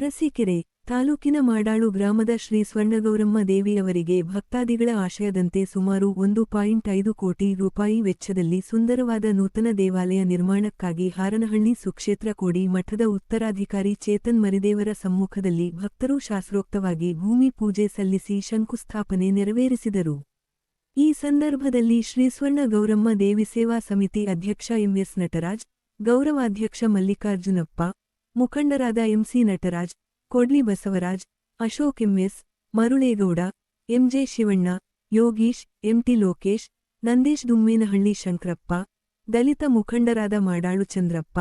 ಅರಸೀಕೆರೆ ತಾಲೂಕಿನ ಮಾಡಾಳು ಗ್ರಾಮದ ಶ್ರೀ ಸ್ವರ್ಣಗೌರಮ್ಮ ದೇವಿಯವರಿಗೆ ಭಕ್ತಾದಿಗಳ ಆಶಯದಂತೆ ಸುಮಾರು ಒಂದು ಪಾಯಿಂಟ್ ಐದು ಕೋಟಿ ರೂಪಾಯಿ ವೆಚ್ಚದಲ್ಲಿ ಸುಂದರವಾದ ನೂತನ ದೇವಾಲಯ ನಿರ್ಮಾಣಕ್ಕಾಗಿ ಹಾರನಹಳ್ಳಿ ಸುಕ್ಷೇತ್ರ ಕೋಡಿ ಮಠದ ಉತ್ತರಾಧಿಕಾರಿ ಚೇತನ್ ಮರಿದೇವರ ಸಮ್ಮುಖದಲ್ಲಿ ಭಕ್ತರು ಶಾಸ್ತ್ರೋಕ್ತವಾಗಿ ಭೂಮಿ ಪೂಜೆ ಸಲ್ಲಿಸಿ ಶಂಕುಸ್ಥಾಪನೆ ನೆರವೇರಿಸಿದರು. ಈ ಸಂದರ್ಭದಲ್ಲಿ ಶ್ರೀ ಸ್ವರ್ಣ ಗೌರಮ್ಮ ದೇವಿ ಸೇವಾ ಸಮಿತಿ ಅಧ್ಯಕ್ಷ ಎಂಎಸ್ ನಟರಾಜ್, ಗೌರವಾಧ್ಯಕ್ಷ ಮಲ್ಲಿಕಾರ್ಜುನಪ್ಪ ಮುಖಂಡರಾದ MC Nataraj, Kodli Basavaraj, Ashok MS, Marulegowda, MJ Shivanna, Yogish, MT Lokesh, Nandish Dummenahalli Shankarappa, Dalit ಮುಖಂಡರಾದ ಮಾಡಾಳು ಚಂದ್ರಪ್ಪ,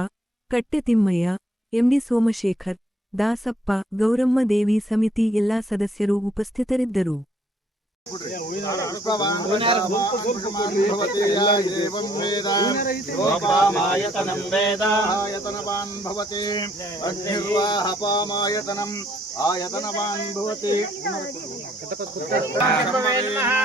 ಕಟ್ಟೆ ತಿಮ್ಮಯ್ಯ, ಎಂಡಿ ಸೋಮಶೇಖರ್, ದಾಸಪ್ಪ, ಗೌರಮ್ಮ ದೇವಿ ಸಮಿತಿ ಎಲ್ಲಾ ಸದಸ್ಯರು ಉಪಸ್ಥಿತರಿದ್ದರು. गोपामायतनं वेद आयतनवान् भवति अग्निर्वाहपामायतनम् आयतनवान् भवति नाथाय नमः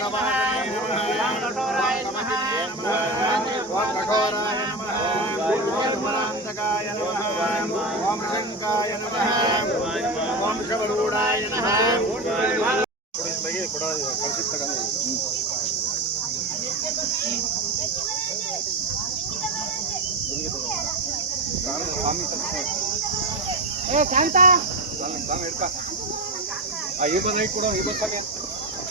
कैलासवासाय नमः ॐ कठोराय नमः ॐ कठोराय नमः ॐ मरान्तकाय नमः ॐ शङ्काय नमः ॐ शवरूढाय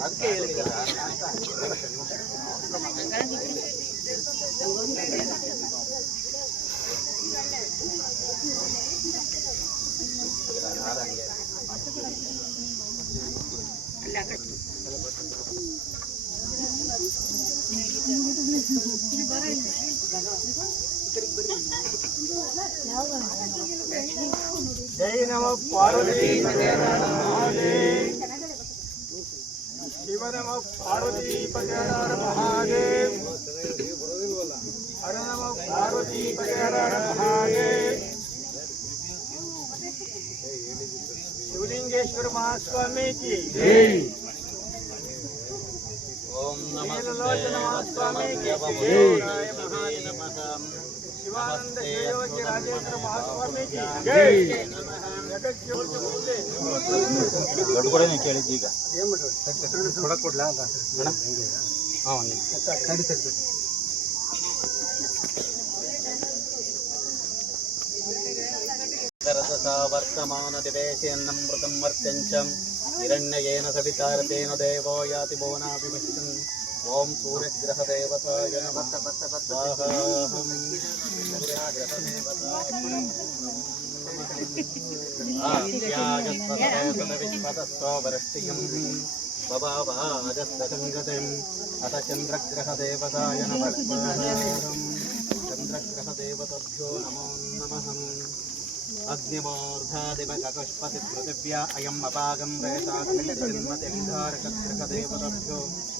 ಅದಕ್ಕೆ ಹೇಳಿದ್ದಲ್ಲ ಜೈ జై నమ పార్వతీ శివ నమ పార్వతీపతే హర మహాదేవ్ హర నమ పార్వతీపతే హర మహాదేవ్ శివలింగేశ్వర మహాస్వామికి ఓం నమ లోచన మహాస్వామికి జై నమ ಶಿವಾನಂದ ಶಿವಯೋಗಿ ರಾಜೇಂದ್ರ ಮಹಾಸ್ವಾಮೀಜಿ ಜೈ ಜಗಜ್ಯೋತಿ ಮುಂದೆ ದೊಡ್ಡ ಕಡೆನೇ ಕೇಳಿದ್ದು ಈಗ वर्तमानदिवेशेन्नमृतं मर्त्यञ्चं हिरण्ययेन सवितारतेन देवो याति भुवनाभिमिष्टम् ఓం సూర్యగ్రహదేవతాయ నమ. సూర్యగ్రహదేవతాయగస్పదస్తోబరష్టియం భవాజస్తగతిం అత చంద్రగ్రహదేవతాయ నమ. చంద్రగ్రహదేవతభ్యో నమో నమః. అగ్నిమూర్ధాదివకస్పతి పృథివ్యా అయం అపాగం రేతాగ్నిర్మతిధారకృతదేవతభ్యో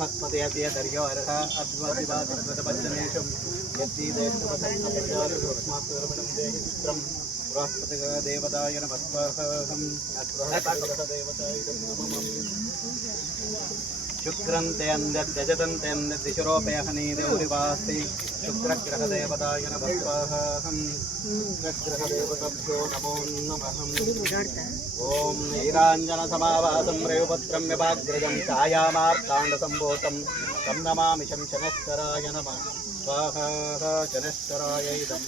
മത്മതയാദ്വാദിവാദിതപഞ്ചമേഷം യത്തീദേശപതംഗപരിചാരുഷ്മാത്മരം പുരാസ്പതിക ദേവതായ നമസ്വാഹം അഗ്രഹ ദേവതായ നമ शुक्रन्ते अन्यत्यजतन्ते अन्यद्विशरोपयहनीदेवरिवास्ति शुक्रग्रहदेवतायन भक्ताहं शुक्रग्रहदेवतभ्यो नमो नमहम् ॐ नीराञ्जनसमावासं रेवपत्रं व्यभाग्रजं छायामार्ताण्डसम्भूतं तं नमामि शं शनश्चराय नम। स्वाहा शनश्चराय इदं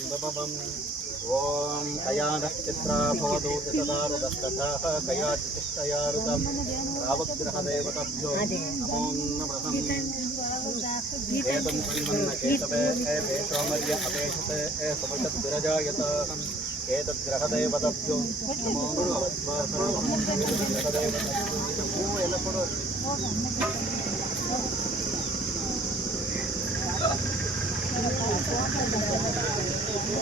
ॐ कयानश्चित्रा भवदूतदारुदस्तथाः कयाचिष्टयारुदं रावग्रहदेवतभ्यो नमो नमः एतं कण्मन्नकेतवे ए नमो।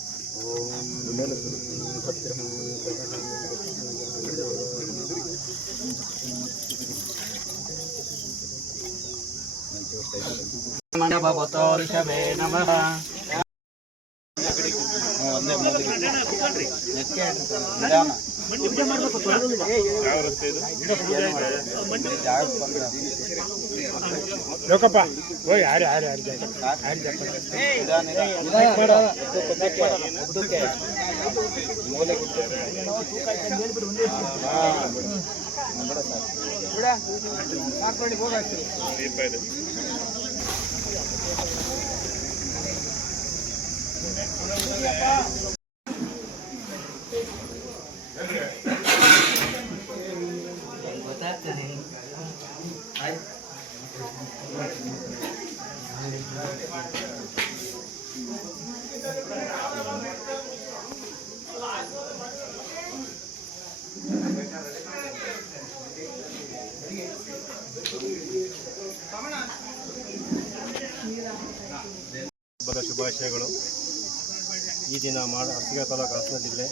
ಋಷಭೇ ನಮಃ ಒಂದೇ ಲೋಕಪ್ಪ ಹೋಯ್ ಯಾರು ಯಾರು ಯಾರು ಜಾಗ ನಿಧಾನ ಶುಭಾಶಯಗಳು ಈ ದಿನ ಮಾಡ ಹತ್ತಿಗೆ ತಾಲೂಕು ಹಾಸನ ಜಿಲ್ಲೆ,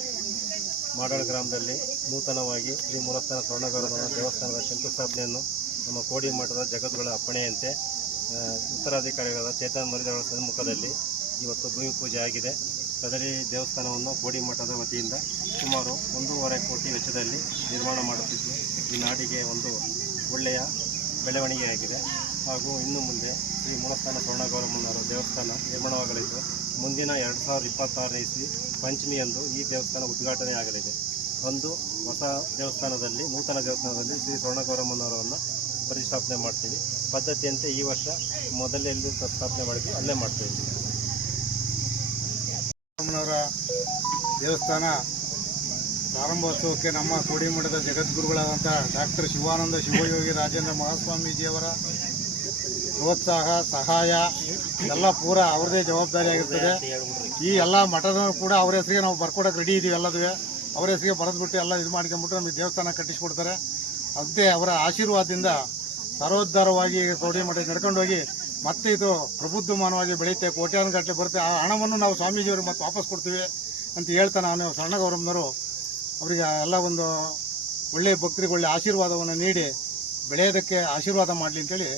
ಮಾಡಾಳ್ ಗ್ರಾಮದಲ್ಲಿ ನೂತನವಾಗಿ ಶ್ರೀ ಮೂಲಸ್ಥಾನ ಸ್ವರ್ಣಗೌರವನ ದೇವಸ್ಥಾನದ ಶಂಕುಸ್ಥಾಪನೆಯನ್ನು ನಮ್ಮ ಕೋಡಿ ಮಠದ ಜಗದ್ಗುಳ ಅಪ್ಪಣೆಯಂತೆ ಉತ್ತರಾಧಿಕಾರಿಗಳ ಚೇತನ್ ಮರಿದವರ ಸನ್ಮುಖದಲ್ಲಿ ಇವತ್ತು ಭೂಮಿ ಪೂಜೆ ಆಗಿದೆ. ಕದರಿ ದೇವಸ್ಥಾನವನ್ನು ಕೋಡಿ ಮಠದ ವತಿಯಿಂದ ಸುಮಾರು ಒಂದೂವರೆ ಕೋಟಿ ವೆಚ್ಚದಲ್ಲಿ ನಿರ್ಮಾಣ ಮಾಡುತ್ತಿದ್ದು, ಈ ನಾಡಿಗೆ ಒಂದು ಒಳ್ಳೆಯ ಬೆಳವಣಿಗೆಯಾಗಿದೆ. ಹಾಗೂ ಇನ್ನು ಮುಂದೆ ಶ್ರೀ ಮೂಲಸ್ಥಾನ ಸ್ವರ್ಣಗೌರಮ್ಮನವರ ದೇವಸ್ಥಾನ ನಿರ್ಮಾಣವಾಗಲಿದ್ದು, ಮುಂದಿನ ಎರಡು ಸಾವಿರದ ಇಪ್ಪತ್ತಾರನೇ ಇಸ್ವಿ ಪಂಚಮಿಯಂದು ಈ ದೇವಸ್ಥಾನ ಉದ್ಘಾಟನೆಯಾಗಲಿದೆ. ಒಂದು ಹೊಸ ದೇವಸ್ಥಾನದಲ್ಲಿ, ನೂತನ ದೇವಸ್ಥಾನದಲ್ಲಿ ಶ್ರೀ ಸ್ವರ್ಣಗೌರಮ್ಮನವರನ್ನು ಪ್ರತಿಷ್ಠಾಪನೆ ಮಾಡ್ತೀವಿ. ಪದ್ಧತಿಯಂತೆ ಈ ವರ್ಷ ಮೊದಲೆಲ್ಲೂ ಪ್ರಸ್ಥಾಪನೆ ಮಾಡಿದ್ವಿ, ಅಲ್ಲೇ ಮಾಡ್ತೀವಿ. ಸ್ವರ್ಣಗೌರಮ್ಮನವರ ದೇವಸ್ಥಾನ ಪ್ರಾರಂಭೋತ್ಸವಕ್ಕೆ ನಮ್ಮ ಕೋಡಿಮಠದ ಜಗದ್ಗುರುಗಳಾದಂಥ ಡಾಕ್ಟರ್ ಶಿವಾನಂದ ಶಿವಯೋಗಿ ರಾಜೇಂದ್ರ ಮಹಾಸ್ವಾಮೀಜಿಯವರ ಪ್ರೋತ್ಸಾಹ, ಸಹಾಯ, ಎಲ್ಲ ಪೂರ ಅವ್ರದೇ ಜವಾಬ್ದಾರಿ ಆಗಿರ್ತದೆ. ಈ ಎಲ್ಲ ಮಠದ ಕೂಡ ಅವ್ರ ಹೆಸರಿಗೆ ನಾವು ಬರ್ಕೊಡಕ್ಕೆ ರೆಡಿ ಇದೀವಿ ಎಲ್ಲದೂ ಅವ್ರ ಹೆಸರಿಗೆ ಬರೆದ್ಬಿಟ್ಟು ಎಲ್ಲ ಇದು ಮಾಡ್ಕೊಂಬಿಟ್ಟು ನಮಗೆ ದೇವಸ್ಥಾನ ಕಟ್ಟಿಸ್ಕೊಡ್ತಾರೆ. ಅಂತೆ ಅವರ ಆಶೀರ್ವಾದದಿಂದ ಸರ್ವೋದ್ಧಾರವಾಗಿ ಸೋಡಿ ಮಠ ನಡ್ಕೊಂಡು ಹೋಗಿ ಮತ್ತೆ ಇದು ಪ್ರಬುದ್ಧಮಾನವಾಗಿ ಬೆಳೆಯುತ್ತೆ, ಕೋಟ್ಯಾನುಗಟ್ಟಲೆ ಬರುತ್ತೆ. ಆ ಹಣವನ್ನು ನಾವು ಸ್ವಾಮೀಜಿಯವ್ರಿಗೆ ಮತ್ತೆ ವಾಪಸ್ ಕೊಡ್ತೀವಿ ಅಂತ ಹೇಳ್ತಾ ನಾನು ಸಣ್ಣಗೌರಮ್ಮನವರು ಅವರಿಗೆ ಎಲ್ಲ ಒಂದು ಒಳ್ಳೆಯ ಭಕ್ತರಿಗೆ ಒಳ್ಳೆಯ ಆಶೀರ್ವಾದವನ್ನು ನೀಡಿ ಬೆಳೆಯೋದಕ್ಕೆ ಆಶೀರ್ವಾದ ಮಾಡಲಿ ಅಂತೇಳಿ